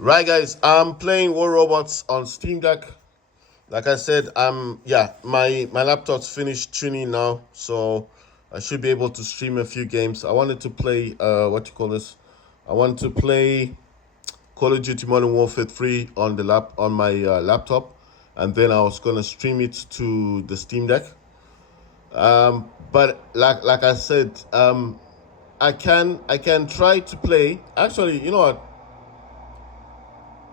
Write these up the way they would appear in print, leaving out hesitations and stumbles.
Right, guys. I'm playing War Robots on Steam Deck. Like I said, my laptop's finished tuning now, so I should be able to stream a few games. I wanted to play what you call this? I want to play Call of Duty Modern Warfare 3 on my laptop, and then I was gonna stream it to the Steam Deck. But like I said, I can try to play. Actually, you know what?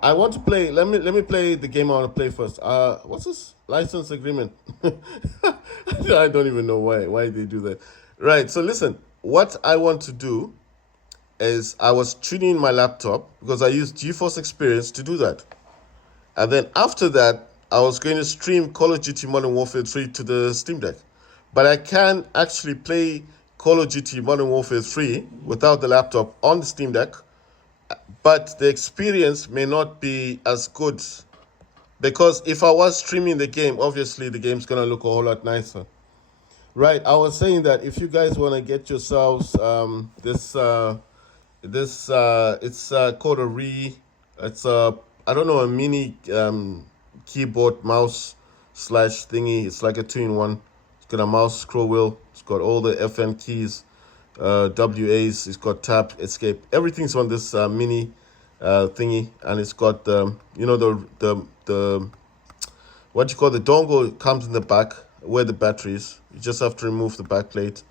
I want to play. Let me play the game I want to play first. What's this license agreement? I don't even know why they do that. Right. So listen, what I want to do is I was tuning my laptop because I used GeForce Experience to do that, and then after that I was going to stream Call of Duty Modern Warfare 3 to the Steam Deck, but I can actually play Call of Duty Modern Warfare 3 without the laptop on the Steam Deck, but the experience may not be as good because if I was streaming the game, obviously the game's gonna look a whole lot nicer. Right, I was saying that if you guys want to get yourselves it's called a it's a I don't know, a mini keyboard mouse slash thingy. It's like a two-in-one. It's got a mouse scroll wheel. It's got all the FN keys, WAs. It's got tab, escape. Everything's on this mini thingy, and it's got the what you call the dongle comes in the back where the battery is. You just have to remove the back plate.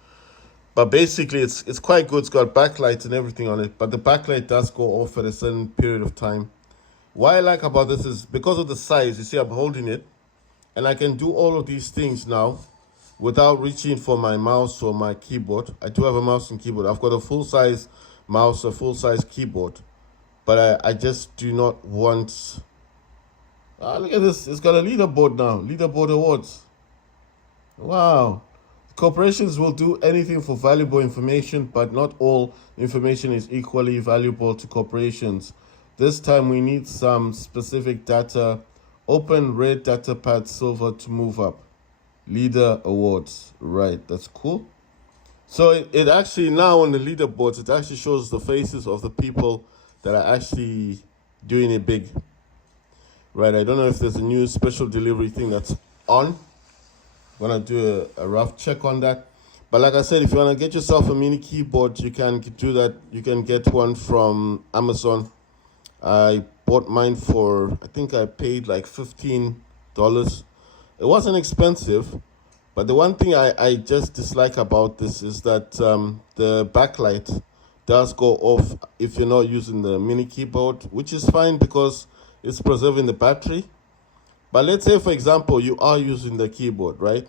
But basically, it's quite good. It's got backlight and everything on it. But the backlight does go off at a certain period of time. What I like about this is because of the size. You see, I'm holding it, and I can do all of these things now without reaching for my mouse or my keyboard. I do have a mouse and keyboard. I've got a full size mouse, a full size keyboard, but I just do not want. Look at this. It's got a leaderboard now. Leaderboard awards. Wow. Corporations will do anything for valuable information, but not all information is equally valuable to corporations. This time we need some specific data. Open red data pad silver to move up. Leader awards. Right, that's cool. So it actually now on the leaderboards, it actually shows the faces of the people that are actually doing it big. Right, I don't know if there's a new special delivery thing that's on. I'm gonna do a rough check on that. But like I said, if you wanna get yourself a mini keyboard, you can do that. You can get one from Amazon. I bought mine for, I think I paid like $15. It wasn't expensive, but the one thing I just dislike about this is that the backlight does go off if you're not using the mini keyboard, which is fine because it's preserving the battery. But let's say, for example, you are using the keyboard, right?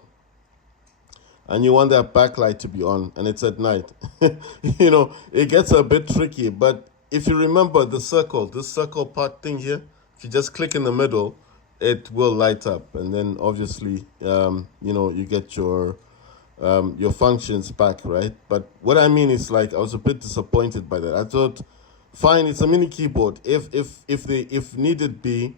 And you want that backlight to be on, and it's at night. It gets a bit tricky. But if you remember this circle part thing here, if you just click in the middle, it will light up. And then obviously, you get your functions back, right? But what I mean is, like, I was a bit disappointed by that. I thought, fine, it's a mini keyboard. If needed be,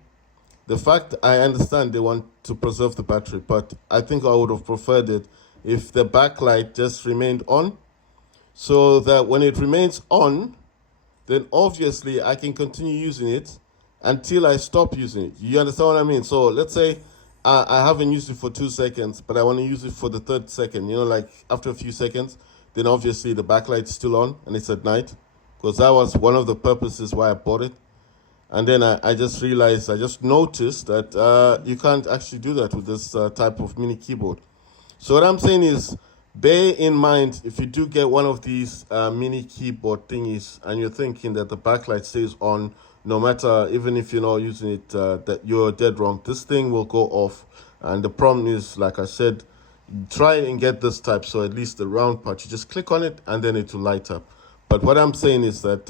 the fact I understand they want to preserve the battery, but I think I would have preferred it if the backlight just remained on, so that when it remains on, then obviously I can continue using it until I stop using it. You understand what I mean? So let's say I haven't used it for 2 seconds, but I want to use it for the third second, like after a few seconds, then obviously the backlight is still on and it's at night, because that was one of the purposes why I bought it. And then I just realized, I just noticed that you can't actually do that with this type of mini keyboard. So what I'm saying is, bear in mind, if you do get one of these mini keyboard thingies and you're thinking that the backlight stays on, no matter, even if you're not using it, that you're dead wrong. This thing will go off. And the problem is, like I said, try and get this type, so at least the round part, you just click on it and then it will light up. But what I'm saying is that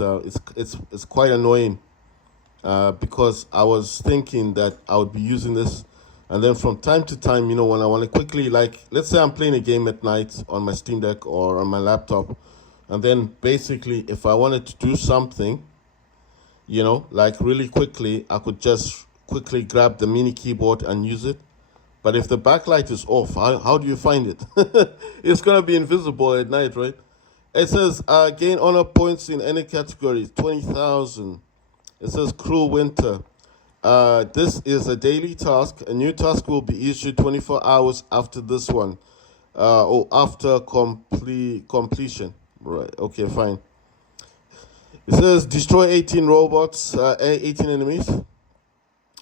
it's quite annoying. Because I was thinking that I would be using this, and then from time to time, when I want to quickly, like, let's say I'm playing a game at night on my Steam Deck or on my laptop, and then basically if I wanted to do something, like really quickly, I could just quickly grab the mini keyboard and use it. But if the backlight is off, how do you find it? It's going to be invisible at night, right? It says gain honor points in any category, 20,000. It says Cruel Winter. This is a daily task. A new task will be issued 24 hours after this one, or after completion. Right. Okay. Fine. It says destroy 18 robots, 18 enemies.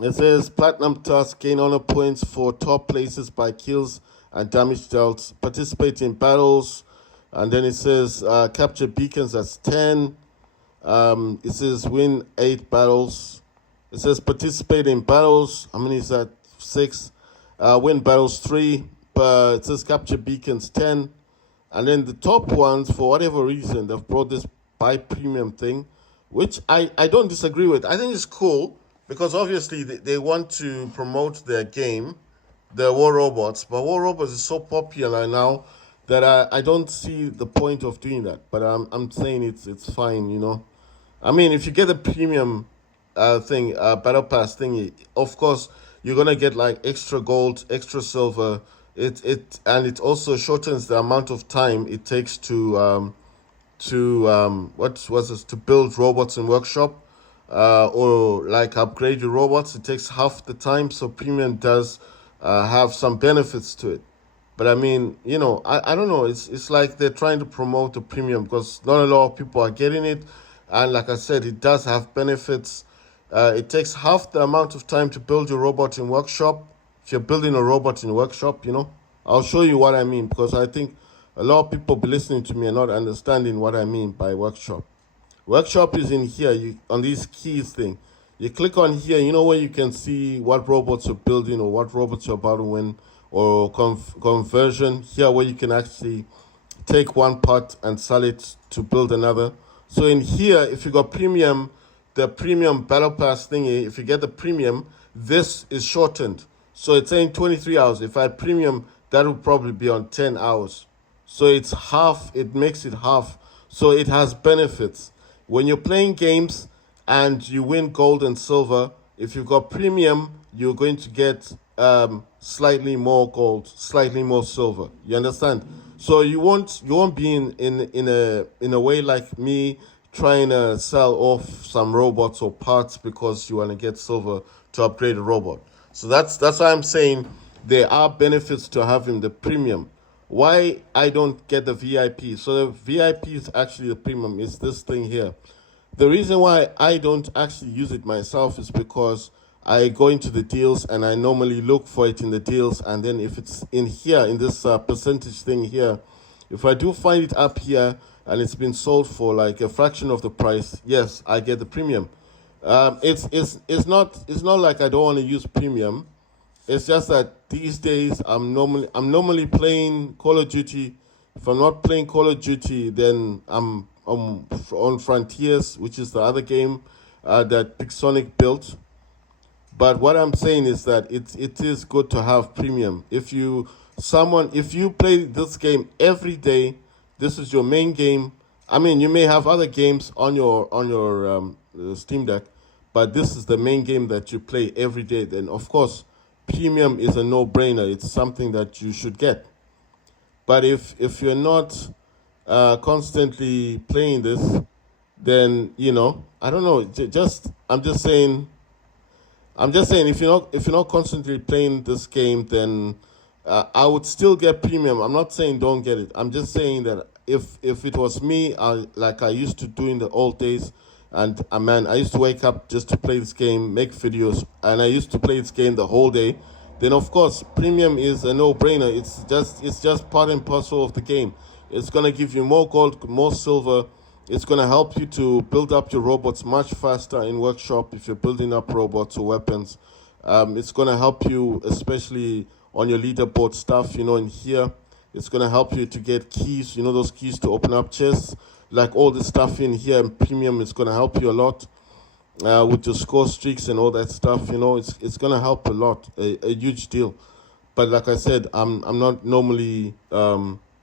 It says platinum task, gain honor points for top places by kills and damage dealt. Participate in battles. And then it says capture beacons, that's 10. It says win 8 battles. It says participate in battles. How many is that? 6. Win battles 3. But it says capture beacons 10. And then the top ones, for whatever reason, they've brought this buy premium thing, which I don't disagree with. I think it's cool because obviously they want to promote their game, the War Robots. But War Robots is so popular now that I don't see the point of doing that. But I'm saying it's fine, you know. I mean, if you get the premium thing, battle pass thing, of course you're gonna get like extra gold, extra silver. It also shortens the amount of time it takes to what was this, to build robots in workshop, or like upgrade your robots. It takes half the time, so premium does have some benefits to it. But I mean, you know, I don't know. It's like they're trying to promote the premium because not a lot of people are getting it, and like I said, it does have benefits. It takes half the amount of time to build your robot in workshop. If you're building a robot in workshop, you know, I'll show you what I mean because I think a lot of people be listening to me and not understanding what I mean by workshop. Workshop is in here. You on these keys thing. You click on here. You know where you can see what robots you're building or what robots you're about to win, or conversion. Here where you can actually take one part and sell it to build another. So in here, if you got premium, the premium battle pass thingy, if you get the premium, this is shortened. So it's saying 23 hours. If I had premium, that would probably be on 10 hours. So it's half, it makes it half. So it has benefits. When you're playing games and you win gold and silver, if you've got premium, you're going to get slightly more gold, slightly more silver. You understand? So you won't be in a way like me trying to sell off some robots or parts because you want to get silver to upgrade a robot. So that's why I'm saying there are benefits to having the premium. Why I don't get the VIP? So the VIP is actually the premium. Is this thing here? The reason why I don't actually use it myself is because I go into the deals and I normally look for it in the deals, and then if it's in here in this percentage thing here, if I do find it up here and it's been sold for like a fraction of the price, yes, I get the premium. It's not like I don't want to use premium. It's just that these days I'm normally playing Call of Duty. If I'm not playing Call of Duty, then I'm on Frontiers, which is the other game that Pixonic built. But what I'm saying is that it is good to have premium. If you play this game every day, this is your main game. I mean, you may have other games on your Steam Deck, but this is the main game that you play every day. Then of course, premium is a no-brainer. It's something that you should get. But if you're not constantly playing this, then you know, I don't know. I'm just saying if you're not constantly playing this game, then I would still get premium. I'm not saying don't get it. I'm just saying that if it was me, like I used to do in the old days, and man, I used to wake up just to play this game, make videos, and I used to play this game the whole day, then of course premium is a no-brainer. It's just part and parcel of the game. It's gonna give you more gold, more silver. It's gonna help you to build up your robots much faster in workshop if you're building up robots or weapons. It's gonna help you, especially on your leaderboard stuff, you know, in here. It's gonna help you to get keys, you know, those keys to open up chests. Like all this stuff in here in premium is gonna help you a lot with your score streaks and all that stuff. You know, it's gonna help a lot, a huge deal. But like I said, I'm not normally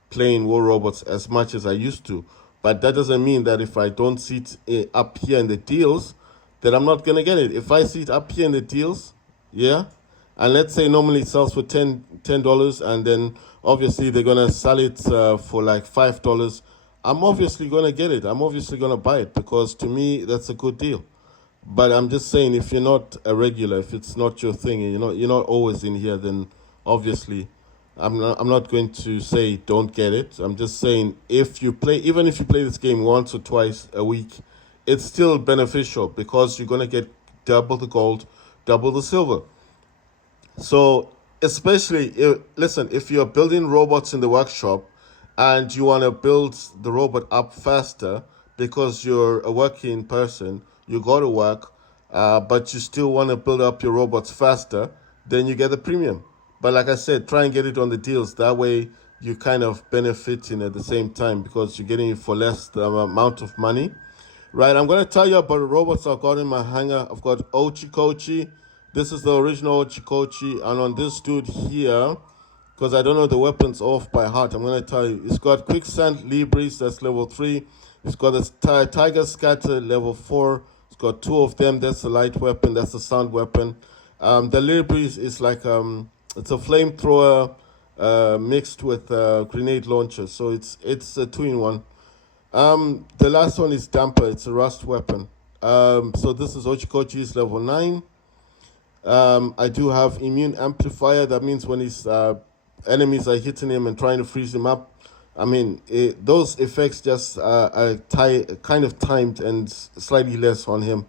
playing War Robots as much as I used to. But that doesn't mean that if I don't see it up here in the deals, that I'm not gonna get it. If I see it up here in the deals, yeah, and let's say normally it sells for $10, and then obviously they're gonna sell it for like $5. I'm obviously gonna get it. I'm obviously gonna buy it because to me that's a good deal. But I'm just saying, if you're not a regular, if it's not your thing, and you're not always in here, then obviously, I'm not going to say don't get it. I'm just saying, if you play, even if you play this game once or twice a week, it's still beneficial because you're gonna get double the gold, double the silver. So, especially listen, if you're building robots in the workshop and you want to build the robot up faster because you're a working person, you go to work, but you still want to build up your robots faster, then you get the premium. But like I said, try and get it on the deals. That way, you kind of benefiting at the same time because you're getting it for less the amount of money. Right, I'm going to tell you about the robots I've got in my hangar. I've got Ochikochi. This is the original Ochikochi. And on this dude here, because I don't know the weapons off by heart, I'm going to tell you. It's got Quicksand Libris, that's level 3. It's got the Tiger Scatter, level 4. It's got 2 of them. That's the light weapon. That's the sound weapon. The Libris is like, it's a flamethrower mixed with grenade launcher. So it's a 2-in-1. The last one is Damper. It's a rust weapon. So this is Ochikochi's level 9. I do have Immune Amplifier. That means when his enemies are hitting him and trying to freeze him up, I mean, those effects just are kind of timed and slightly less on him.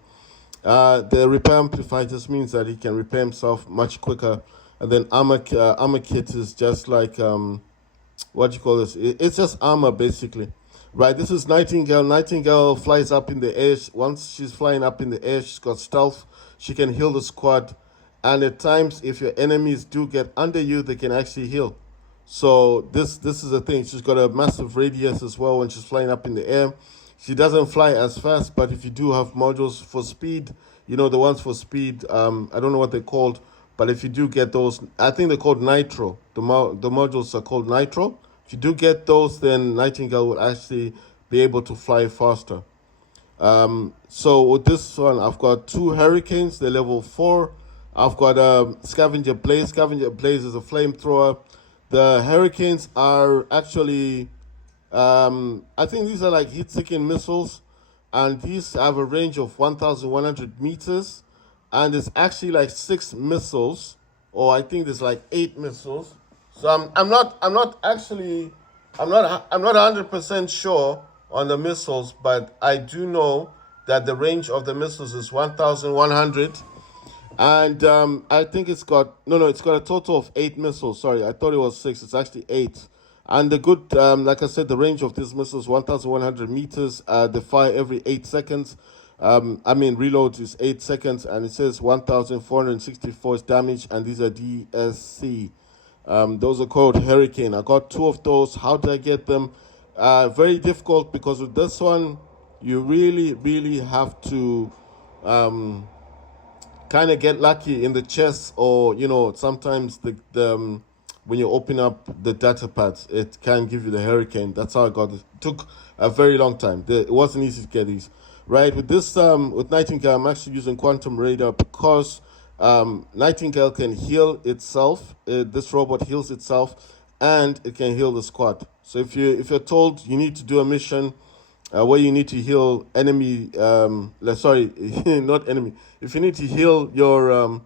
The Repair Amplifier just means that he can repair himself much quicker. And then Armor Kit is just like, what do you call this? It's just armor, basically. Right, this is Nightingale. Nightingale flies up in the air. Once she's flying up in the air, she's got stealth. She can heal the squad. And at times, if your enemies do get under you, they can actually heal. So this is the thing. She's got a massive radius as well when she's flying up in the air. She doesn't fly as fast, but if you do have modules for speed, the ones for speed, I don't know what they're called, but if you do get those, I think they're called Nitro. The modules are called Nitro. If you do get those, then Nightingale will actually be able to fly faster. So with this one, I've got 2 Hurricanes. They're level 4. I've got Scavenger Blaze. Scavenger Blaze is a flamethrower. The Hurricanes are actually, I think these are like heat-seeking missiles, and these have a range of 1,100 meters, and it's actually like 6 missiles, or I think there's like 8 missiles. So I'm not 100% sure on the missiles, but I do know that the range of the missiles is 1,100, and I think it's got it's got a total of 8 missiles. Sorry, I thought it was 6. It's actually 8. And the good, like I said, the range of these missiles 1,100 meters. They fire every 8 seconds. Reload is 8 seconds, and it says 1,464 damage, and these are DSC. Those are called Hurricane. I got 2 of those. How did I get them? Very difficult, because with this one, you really, really have to kind of get lucky in the chest, or sometimes the when you open up the data pads, it can give you the Hurricane. That's how I got it. It took a very long time. It wasn't easy to get these. Right, with this with Nightingale, I'm actually using Quantum Radar because Nightingale can heal itself. This robot heals itself, and it can heal the squad. So if you're told you need to do a mission where you need to heal enemy, sorry, not enemy. If you need to heal your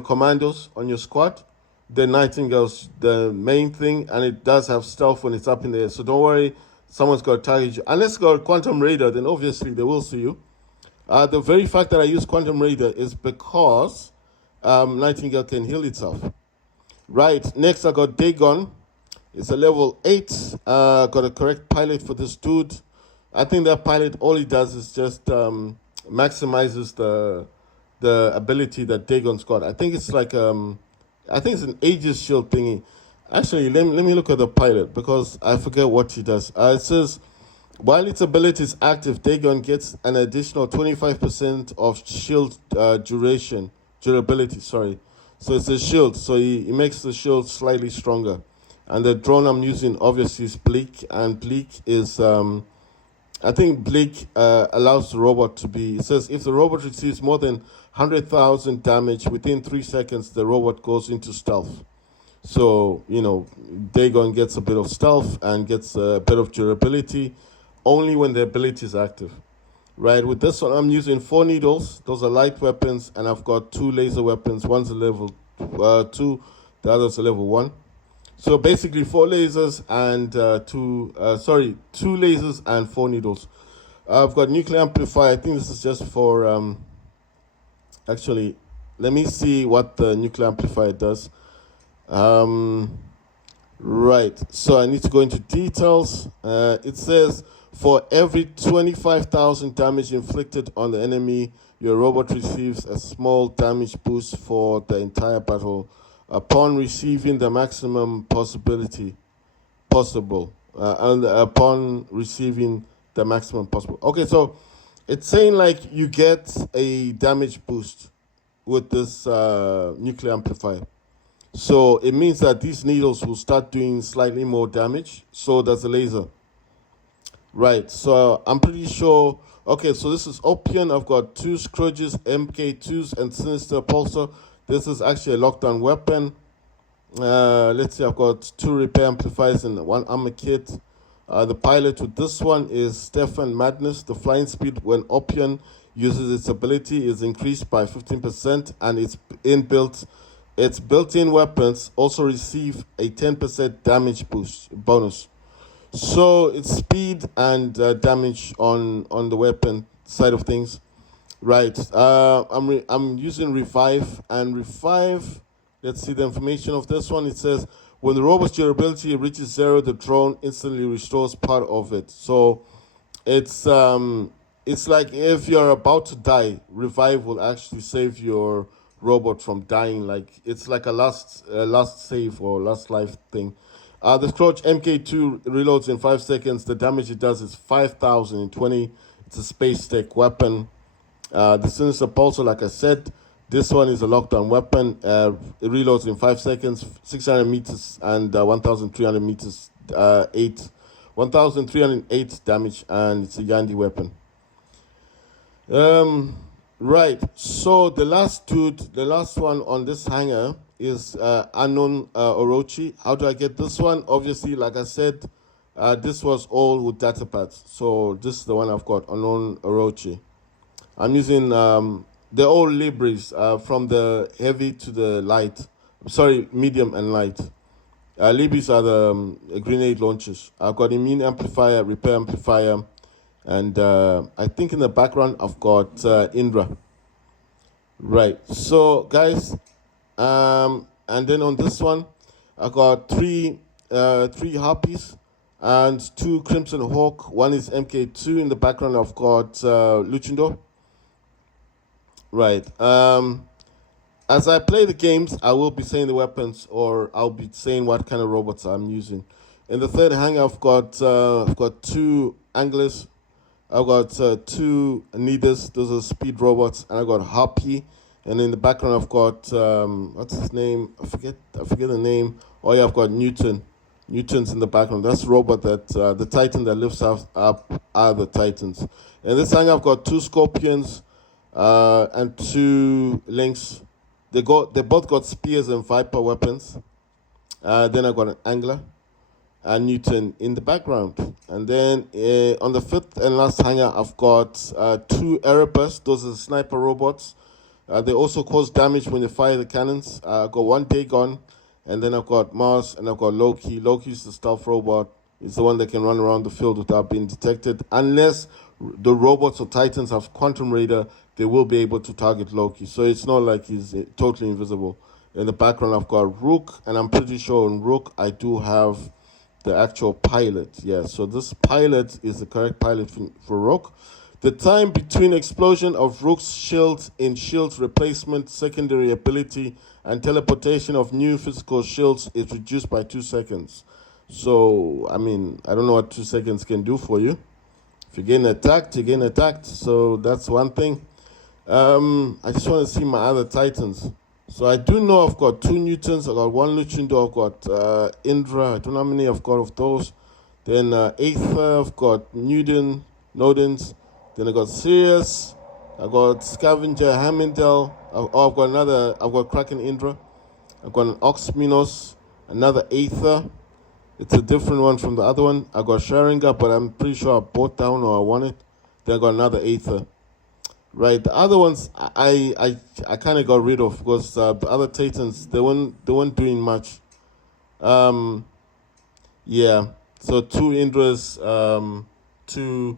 commandos on your squad, then Nightingale's the main thing, and it does have stealth when it's up in the air. So don't worry, someone's got to target you. Unless you got Quantum Radar, then obviously they will see you. The very fact that I use Quantum Radar is because Nightingale can heal itself. Right, next I got Dagon. It's a level 8. Got a correct pilot for this dude. I think that pilot, all he does is just maximizes the ability that Dagon's got. I think it's like I think it's an Aegis shield thingy. Actually, let me look at the pilot because I forget what he does. It says, while its ability is active, Dagon gets an additional 25% of shield durability. Sorry. So it's a shield. So he makes the shield slightly stronger. And the drone I'm using obviously is Bleak. And Bleak is, I think Bleak allows the robot to be, it says if the robot receives more than 100,000 damage within 3 seconds, the robot goes into stealth. So, Dagon gets a bit of stealth and gets a bit of durability only when the ability is active. Right, with this one, I'm using 4 needles. Those are light weapons, and I've got 2 laser weapons. One's a level 2, the other's a level 1. So basically, 4 lasers and 2 lasers and 4 needles. I've got nuclear amplifier. I think this is just for actually. Let me see what the nuclear amplifier does. Right. So I need to go into details. It says for every 25,000 damage inflicted on the enemy, your robot receives a small damage boost for the entire battle upon receiving the maximum possible and upon receiving the maximum possible. Okay, so it's saying like you get a damage boost with this nuclear amplifier. So it means that these needles will start doing slightly more damage. So does the laser. Right, so I'm pretty sure. Okay, so this is Opium. I've got 2 Scourges, MK2s, and Sinister Pulsar. This is actually a lockdown weapon. Let's see, I've got 2 repair amplifiers and 1 armor kit. The pilot with this one is Stefan Madness. The flying speed when Opium uses its ability is increased by 15%, and its built-in weapons also receive a 10% damage bonus. So it's speed and damage on the weapon side of things, right? I'm using Revive, and Revive. Let's see the information of this one. It says when the robot's durability reaches 0, the drone instantly restores part of it. So it's like if you're about to die, Revive will actually save your robot from dying. Like it's like a last save or last life thing. The Scourge MK2 reloads in 5 seconds. The damage it does is 5,020. It's a space tech weapon. The Sinister Pulsar, like I said, this one is a lockdown weapon. It reloads in 5 seconds, 600 meters and 1,300 meters, 1,308 damage, and it's a Yandi weapon. Right, so the last one on this hanger is Unknown Orochi. How do I get this one? Obviously, like I said, this was all with data pads. So this is the one I've got, Unknown Orochi. I'm using, they're all Libris, from the heavy to the light. Sorry, medium and light. Libris are the grenade launchers. I've got immune amplifier, repair amplifier, and I think in the background I've got Indra. Right, so guys, and then on this one, I got three Harpies and 2 Crimson Hawk. One is MK2. In the background, I've got Luchindor. Right. As I play the games, I will be saying the weapons, or I'll be saying what kind of robots I'm using. In the third hangar, I've got 2 Anglers. I've got 2 Needers. Those are speed robots, and I got Harpy. And in the background, I've got what's his name? I forget the name. Oh yeah, I've got Newton. Newton's in the background. That's the robot that the Titan that lifts up are the Titans. And this hangar, I've got 2 Scorpions and 2 Lynx. They both got spears and Viper weapons. Then I got an Angler and Newton in the background. And then on the 5th and last hangar, I've got 2 Erebus. Those are sniper robots. They also cause damage when they fire the cannons. I've got 1 Dagon, and then I've got Mars, and I've got Loki. Loki's the stealth robot. It's the one that can run around the field without being detected. Unless the robots or Titans have Quantum Radar, they will be able to target Loki. So it's not like he's totally invisible. In the background, I've got Rook, and I'm pretty sure in Rook, I do have the actual pilot. Yeah, so this pilot is the correct pilot for Rook. The time between explosion of Rook's shields in shield replacement, secondary ability, and teleportation of new physical shields is reduced by 2 seconds. So, I mean, I don't know what 2 seconds can do for you. If you're getting attacked, you're getting attacked. So that's one thing. I just want to see my other Titans. So I do know I've got 2 Newtons. I've got 1 Luchindor. I've got Indra. I don't know how many I've got of those. Then Aether. I've got Nodens. Then I got Sirius, I got Scavenger, Hamindel. I've got Kraken Indra. I've got an Oxminos, another Aether. It's a different one from the other one. I got Sharinga, but I'm pretty sure I bought that one or I won it. Then I got another Aether. Right, the other ones I kind of got rid of because the other Titans they weren't doing much. Yeah, so two Indras, three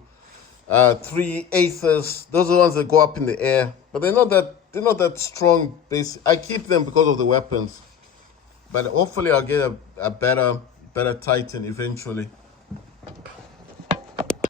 Aethers. Those are the ones that go up in the air, but they're not that strong. I keep them because of the weapons, but hopefully I'll get a better Titan eventually.